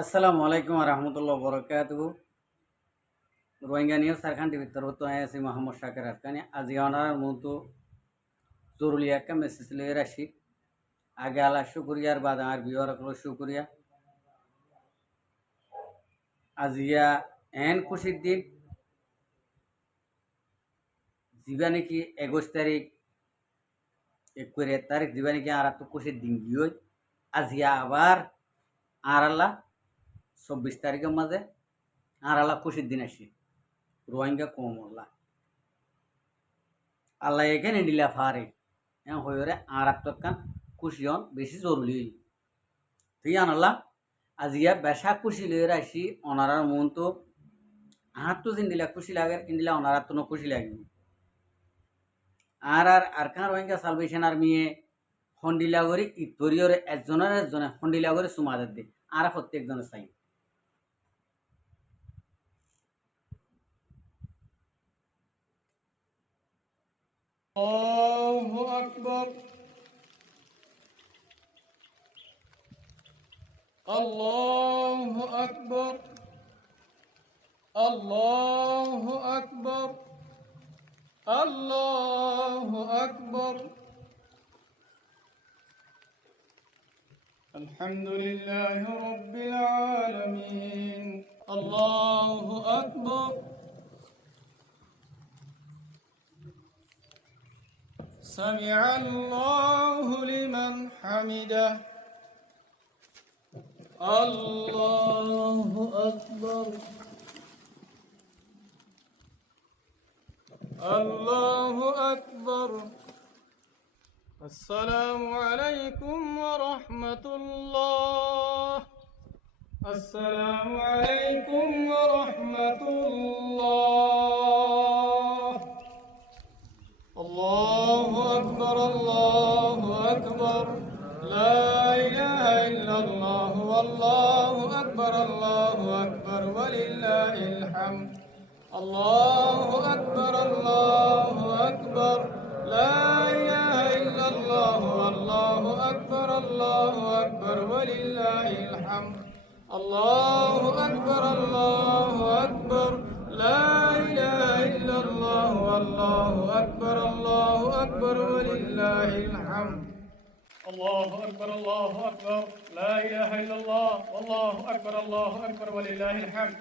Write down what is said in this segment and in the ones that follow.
আসসালামু আলাইকুম রহমতুল্লাহ বরকাতুহু রোহিঙ্গা নিয়ে সারখান টিভির তরফ আছি মোহাম্মদ শাকের আরকানি আজি অনার মতো জরুরি একটা মেসেজ লিয়ে রাখি আগে আল্লাহ শুক্রিয়ার বাদ আমার বিহার শুক্রিয়া আজিয়া এন খুশির দিন যা নাকি 21 তারিখ 21 তারিখ যা নাকি আর তো খুশির দিন গিয়ে আজিয়া আবার আর আল্লাহ 24 তারিখের মাঝে আর আল্লাহ খুশির দিন আসি রোহিঙ্গা কম আল্লাহ এখানে দিলা ফারে হয়ে আর আত্মকান খুশি হন বেশি জরুরি তুই আনাল্লাহ আজিয়া বেশা খুশি লয়ে আসি অনারার মন তো আর তো জিন্দিলা খুশি লাগে ইন্দিলা অনারার তো খুশি লাগে আর কার রোহিঙ্গা সালভেশন আর্মিয়ে হন্ডিলা করে ইতরিয়রে একজনে হন্ডিলা করে সুমাদের দে আর প্রত্যেকজনের চাই الله أكبر الله أكبر الله أكبر الله أكبر الحمد لله رب العالمين الله أكبر سمع الله لمن حمده الله أكبر الله أكبر السلام عليكم ورحمة الله السلام عليكم ورحمة الله الله أكبر الله أكبر لا إله إلا الله والله أكبر الله أكبر ولله الحمد الله أكبر الله أكبر لا إله إلا الله والله أكبر الله أكبر ولله الحمد الله أكبر الله أكبر لا إله إلا الله والله أكبر الله أكبر ولله الحمد الله أكبر الله أكبر لا إله إلا الله والله أكبر الله أكبر ولله الحمد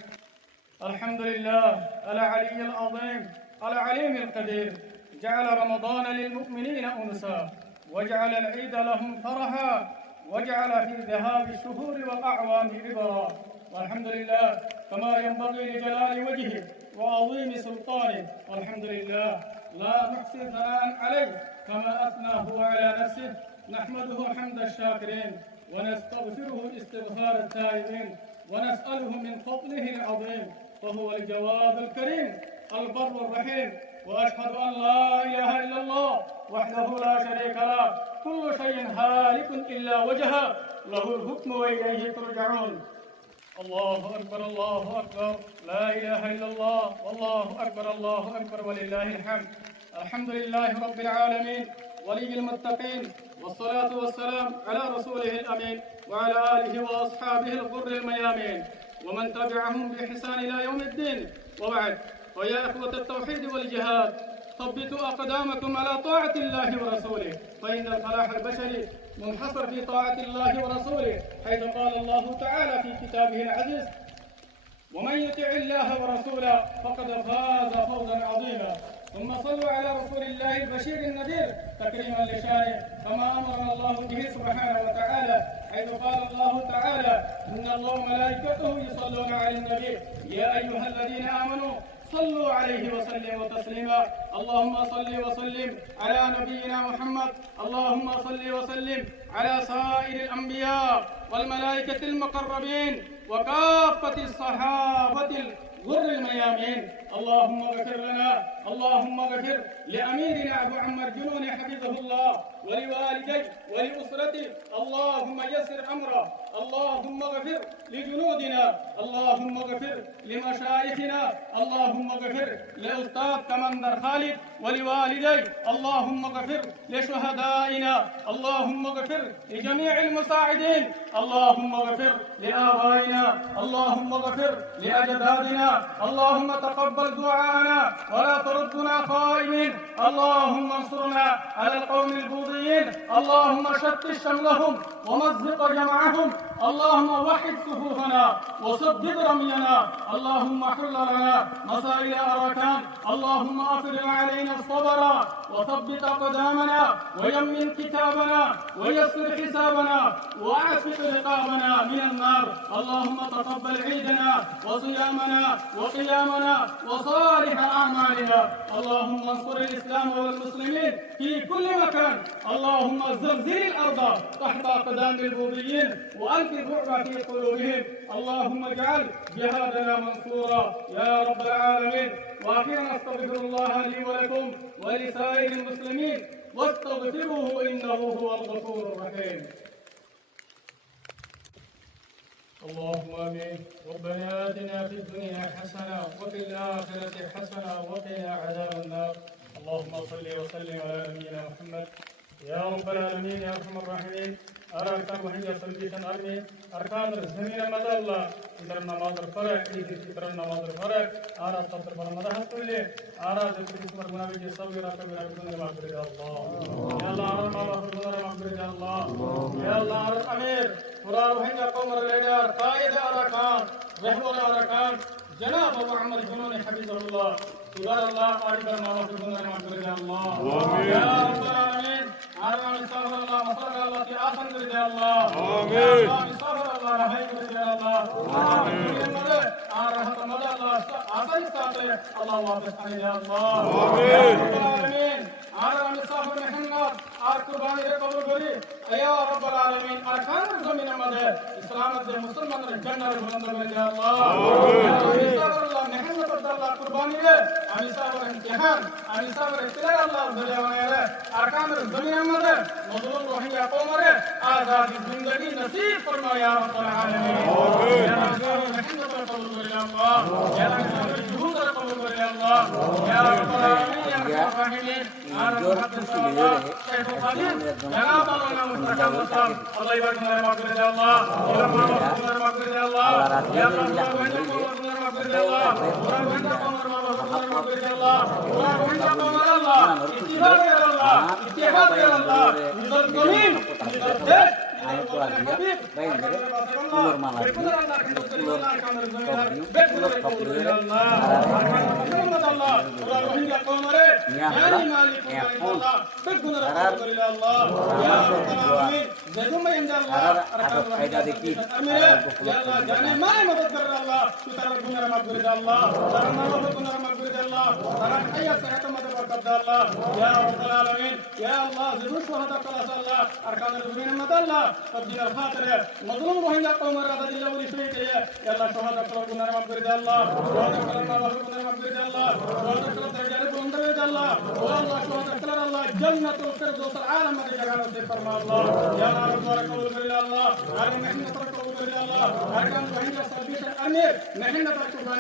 الحمد لله العلي العظيم العليم القدير جعل رمضان للمؤمنين أنسا وجعل العيد لهم فرحا وجعل في ذهاب الشهور والأعوام عبرا والحمد لله كما ينبغي لجلال وجهه وعظيم سلطانه والحمد لله لا نحصي ثناء عليه كما أثنى هو على نفسه نحمده حمد الشاكرين ونستغفره استغفار التائبين ونسأله من فضله العظيم وهو الجواد الكريم البر الرحيم وأشهد أن لا إله إلا الله وحده لا شريك له كل شيء هالك إلا وجهه له الحكم وإليه ترجعون الله أكبر الله أكبر لا إله إلا الله والله أكبر ولله الحمد الحمد لله رب العالمين ولي المتقين والصلاة والسلام على رسوله الأمين وعلى آله وأصحابه الغر الميامين ومن تبعهم بإحسان إلى يوم الدين وبعد ويا إخوة التوحيد والجهاد ثبتوا أقدامكم على طاعة الله ورسوله فإن الفلاح البشري منحصر في طاعة الله ورسوله حيث قال الله تعالى في كتابه العزيز ومن يطع الله ورسوله فقد فاز فوزا عظيما ثم صلوا على رسول الله البشير النذير تكريما لشانه كما امرنا الله به سبحانه وتعالى حيث قال الله تعالى ان الله وملائكته يصلون على النبي يا ايها الذين امنوا صلوا عليه وسلموا تسليما اللهم صل وسلم على نبينا محمد اللهم صل وسلم على سائر الانبياء والملائكه المقربين وكافه الصحابه الغر الميامين اللهم اغفر لنا اللهم اغفر لأميرنا أبو عمر جنون حفظه الله ولوالديه ولأسرته اللهم يسر أمره اللهم اغفر لجنودنا اللهم اغفر لمشايخنا اللهم اغفر لأستاذ كمندر خالد ولوالديه اللهم اغفر لشهدائنا اللهم اغفر لجميع المساعدين اللهم اغفر لآبائنا اللهم اغفر لأجدادنا اللهم تقبل دعاءنا ولا تردنا خائبين اللهم انصرنا على القوم البوذيين اللهم شتت شملهم ومزق جمعهم اللهم وحد صفوفنا وسدد رمينا اللهم حل لنا مسائل أراكان اللهم أفرغ علينا الصبر وثبت أقدامنا ويمن كتابنا ويسر حسابنا وأعتق رقابنا من النار اللهم تقبل عيدنا وصيامنا وقيامنا وصالح أعمالنا اللهم انصر الإسلام والمسلمين في كل مكان اللهم زلزل الأرض تحت أقدام البوذيين وألق الرعب في قلوبهم اللهم اجعل جهادنا منصورا يا رب العالمين وأخيرا أستغفر الله لي ولكم ولسائر المسلمين واستغفروه إنه هو الغفور الرحيم اللهم امين ربنا اتنا في الدنيا حسنه وفي الاخره حسنه وقنا عذاب النار اللهم صل وسلم على نبينا محمد يا رب العالمين يا ارحم الراحمين أركان وهي سلبيشن أرمي أركان الزمين مدى الله إذا النماز الفرق إذا النماز الفرق أرى الصدر فرمضة كله أرى ذكر اسم المنابي صغيرة كبيرة بدون المغفرة يا الله يا الله أرى الله بدون المغفرة يا الله يا الله أرى الأمير فرار وهي قوم الليدر قائد أركان رحمة أركان جناب أبو عمر جنون حفظه الله تدار الله أريد الله بدون المغفرة يا الله يا رب العالمين آمين صبر الله مصر الله في آخر رجال الله آمين صبر الله رحيم رجال الله آمين رحمة مدى الله آسان ساتي الله واپس آئے يا الله آمين آمين صبر محمد قربانی قبول کری يا رب العالمين أركان الزمين مدى إسلام المسلمان الجنة البلند يا الله آمين صبر الله محمد الله قربانی آمين صبر امتحان آمين صبر ابتلاء الله زلیوانے أركان الزمين مدى مظلوم روحية قومره آزاد زندگی نصیب فرما يا رب العالمين يا رب محمد قبول کری الله يا رب جهود قبول کری الله يا رب العالمين يا رب الراحمين جناب مولانا مصطفى مصطفى الله يبارك لنا مغفرة يا الله يا رب مغفرة يا الله يا رب مغفرة يا الله مغفرة يا الله اتحاد يا الله اتحاد يا الله الزمين ayat dia baik deh ulur malah ulur kopiur ya ada faedah dikit تبديل الخاطر مظلوم وهي قوم رضي الله ولسويته يا الله شهادة ربنا مغفر الله شهادة ربنا مغفر الله شهادة ربنا مغفر الله والله شهادة الله جنة الفردوس العالم الذي جعله في فرما الله يا الله بارك الله على نحن تركوا الله أركان وهي صبيح الأمير نحن تركوا الله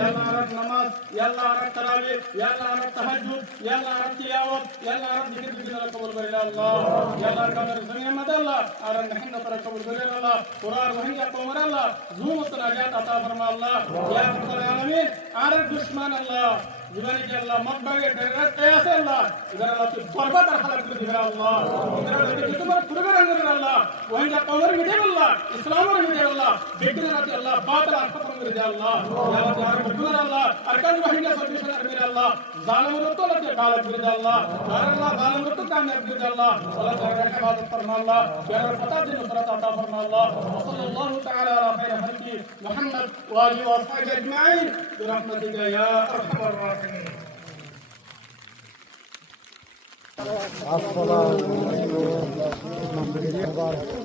يا الله رب نماز يا الله رب تراويح يا الله رب تهجد يا الله رب تلاوة يا الله رب ذكر قبول الله يا الله رب زمین مد اللہ اور نحن پر قبول کر اللہ قرآن وحی قوم اللہ زوم تناجات عطا فرما اللہ یا رب العالمین اور دشمن اللہ جبانی کے اللہ مقبرے ٹررٹ ایسے اللہ ادھر اللہ کی برباد حالت کو دکھا اللہ ادھر اللہ کی کتبر پرگر انگر اللہ وحی قومر مجھے اللہ اسلام مجھے اللہ بیٹن رہتی اللہ باطل ختم کر اللہ یا رب بکر اللہ ارکان وحی سبیشن ارمیر اللہ ظالم رتو لگے غالب کر اللہ اللہ ظالم رتو کامیاب کر اللہ اللہ تعالی حفاظت فرما الله يا رب فتاة نصرة عطا فرما الله وصلى الله تعالى على خير خلقه محمد وآله وأصحابه أجمعين برحمتك يا أرحم الراحمين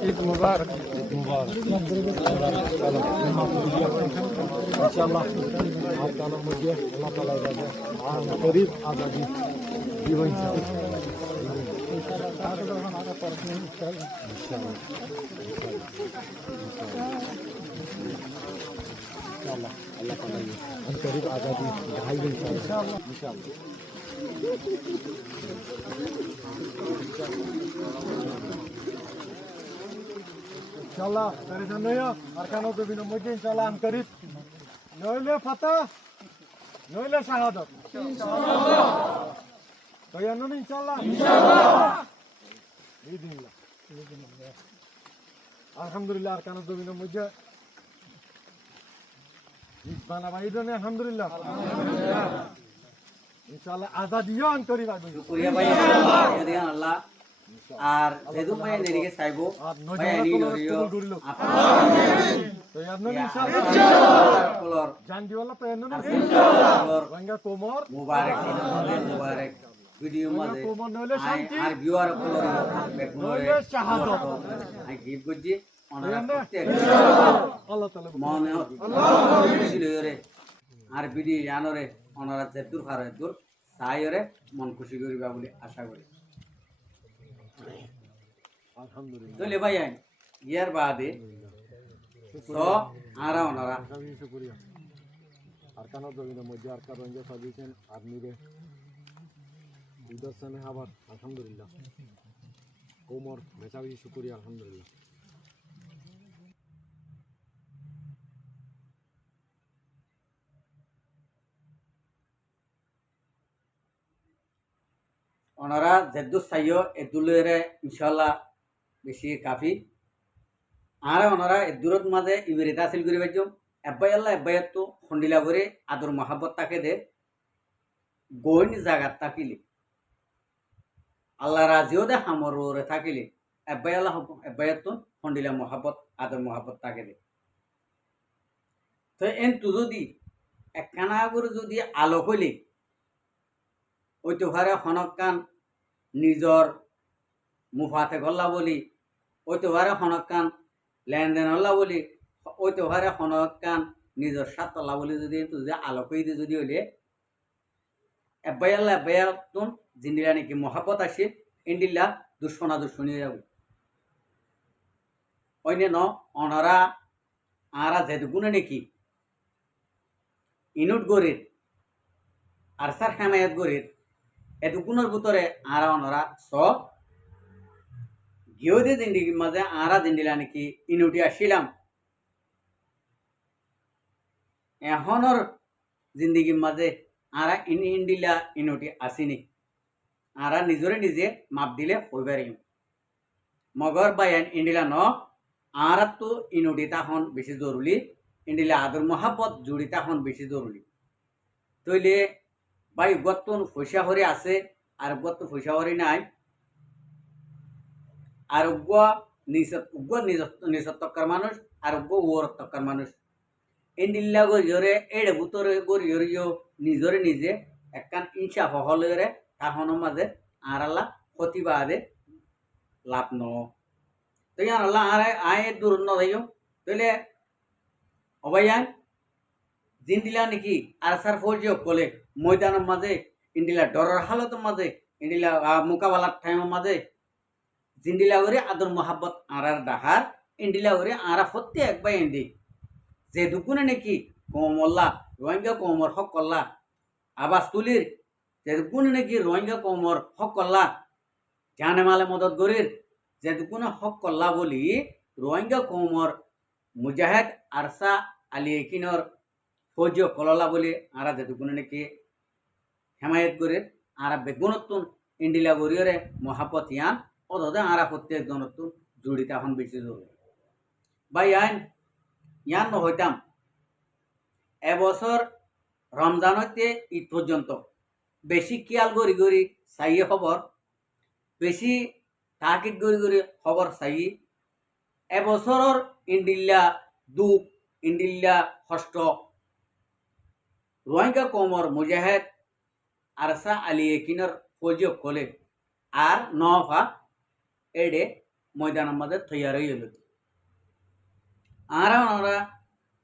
Eid মুবারক। इंशाल्लाह आपका नाम मुझे अल्लाह ताला इजाज़त और करीब आज़ादी जीवन इंशाल्लाह अल्लाह ताला हम करीब आज़ादी दिखाएंगे इंशाल्लाह इंशाल्लाह परेशान नहीं हो अरकानों के बिना मुझे इंशाल्लाह हम करीब नोले फतह नोले शहादत इंशाल्लाह तो या नो इंशाल्लाह बिइज़निल्लाह अल्हम्दुलिल्लाह अरकानों के बिना मुझे इस बाना भाई दोने अल्हम्दुलिल्लाह इंशाल्लाह आज़ादियों हम करीब आगे শুকরিয়া ভাই দিয়ান আল্লাহ আর যেহেতু ভাই এদিকে চাইবো ভাই এনি নরিও तो या नो इंशाल्लाह কলর जान दिवाला तो या नो কলর रंगा कोमर মুবারক দিন মুবারক ভিডিও মাঝে कोमर नोले शांति আর ভিউয়ার কলর বেকুনরে नोले शहादत আই গিফট করছি অনারা প্রত্যেক अल्लाह ताला মনে খুশি লইরে আর ভিডিও জানরে অনারা যেদুর ফারে দূর সাইরে মন খুশি করিবা বলে আশা করি अल्हम्दुलिल्लाह তো লে ভাই ইয়ার বাদে তো আরা অনারা कभी शुक्रिया अरकानों के बिना मुझे अरका रंगे सजीशन आदमी रे इधर से ने हबर अल्हम्दुलिल्लाह कोमर बेचा भी शुक्रिया अल्हम्दुलिल्लाह ওনারা যেদুর চাইও এদুলেরে ইনশাল্লাহ বেশি কাফি আর ওনারা এদুরত মাঝে ইবেরিতা হাসিল করি পাইছো এব্বাই আল্লাহ এব্বাইয়াত তো খন্ডিলা করে আদর মহাব্বত তাকে দে গইন জাগাত থাকিলে আল্লাহ রাজিও দে হামরে থাকিলে এব্বাই আল্লাহ এব্বাইয়াত তো খন্ডিলা মহাব্বত আদর মহাব্বত তাকে দে তো এন তু যদি একখানা করে যদি আলো হইলে ওই তো ঘরে হনকান নিজর মুফাতে গল্লা বলি ওই তো ঘরে হনকান লেনদেন হল্লা বলি ওই তো ঘরে হনকান নিজর সাতলা বলি যদি যদি আলোক দিয়ে যদি হইলে এব্বাইয়াল্লা এব্বাইয়াতুন জিন্দিলা নাকি মহাব্বত আসে ইন্দিল্লা দুশ্মনা দুশ্মনী যাব অন্য ন অনারা আরা যেহেতু গুণে নাকি ইনুট গরির আর স্যার হেমায়ত গরির এতগুণের ভিতরে আরা অনরা সব গিয়ে জিন্দিগির মাঝে আরা জিন্দিলা নাকি ইনুটি আসিলাম এখনর জিন্দিগির মাঝে আরা ইন্ডিলা ইনুটি আসিনি আরা নিজরে নিজে মাপ দিলে হইবারিম মগর বায়ান ইন্ডিলা ন আরা তো ইনুটি তখন বেশি জরুরি ইন্ডিলা আদর মহাব্বত জুড়ি তখন বেশি জরুরি তইলে ভাই গতন পয়সা হরে আছে আর গত পয়সা হরে নাই আর নিজ টক্কার মানুষ আর ওর টক্কার মানুষ এন্ডিল্লা গরিয়রে এড়ে বুতরে গরিয়রিও নিজরে নিজে একখান ইনসাফ হলরে তাহনের মাঝে আর আল্লাহ প্রতিবাদে লাভ ন তো ইয়ান আল্লাহ আর আয় দূর ন যাইও তাইলে অবাইয়ান জিন্দিলা নাকি আর সার ফৌজি কলে ময়দানের মাঝে ইন্ডিলা ডরের হালতের মাঝে ইন্ডিলা মোকাবেলার টাইমের মাঝে জিন্দিলা করে আদর মহাব্বত আরার ডাহার ইন্ডিলা করে আরা ফতে একবার এন্দি যে দুগুনে নাকি কমল্লা রোহিঙ্গা কমর হক করলা আবাস তুলির যে দুগুনে নাকি রোহিঙ্গা কমর হক করলা জানে মালে মদত গরির যে দুগুনে হক করলা বলি রোহিঙ্গা কমর মুজাহিদ আরসা আলী কিনর ফৌজ কললা বলে আরা যেটুকুনে নাকি হেমায়ত করে আরা বেগুনতুন ইন্ডিলা গরিয়রে মহাপত ইয়ান অদে আরা প্রত্যেক জনতুন জড়িত এখন বেশি জরুরি ভাই আইন ইয়ান নহইতাম এবছর রমজান হইতে ঈদ পর্যন্ত বেশি খেয়াল গড়ি গড়ি চাইয়ে খবর বেশি তাকিদ গড়ি গড়ি খবর চাই এবছরের ইন্ডিল্লা দুঃখ ইন্ডিল্লা কষ্ট রোহিঙ্গা কমর মুজাহিদ আরসা আলী কিনর ফৌজ কলে আর নফা এডে ময়দানের মাঝে তৈয়ার হয়ে গেল ওনারা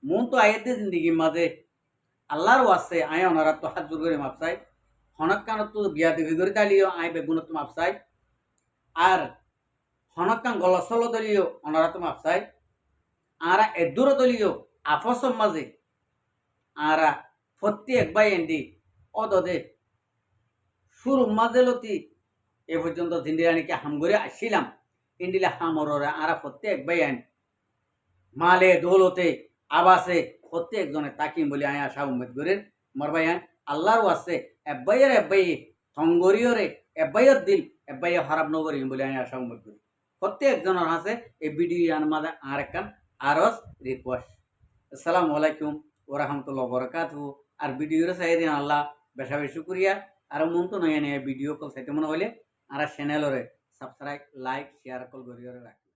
মন তো আয়াতে জিন্দিগির মাঝে আল্লাহর ওয়াসে আয় ওনারা তো হাত জোর করে মাপসাই হনক কানত তো বিয়া দিবি করে তালিও আয় বেগুনত মাপসাই আর হনক কান গলসল দলিও ওনারা তো মাপসাই আরা এদুর দলিও আপসম মাঝে আরা প্রত্যেক বাই এন্ডি অদদে সুর মাঝে লতি এ পর্যন্ত জিন্দিরানিকে হাম করে আসছিলাম ইন্ডিলা হামরে আরা প্রত্যেক বাই আইন মালে দৌলতে আবাসে প্রত্যেকজনে তাকিম বলে আয় আশা উম্মেদ করে মরবাই আয় আল্লাহর আছে এব্বাই থঙ্গরিয়রে এব্বাইয়ের দিল এব্বাই হারাপ নগরী বলে আয় আশা উম্মেদ করি প্রত্যেকজনের আছে এই ভিডিও মাঝে আর একখান আরস রিকোয়েস্ট আসসালামু আলাইকুম ওয়া রাহমাতুল্লাহি ওয়া বারাকাতুহু আর ভিডিওর চাই আল্লাহ বেশা বেশি করিয়া আর মন তো নয় ভিডিও কল চাইতে মনে হলে আর চ্যানেলরে সাবস্ক্রাইব লাইক শেয়ার কল করিয়া রাখি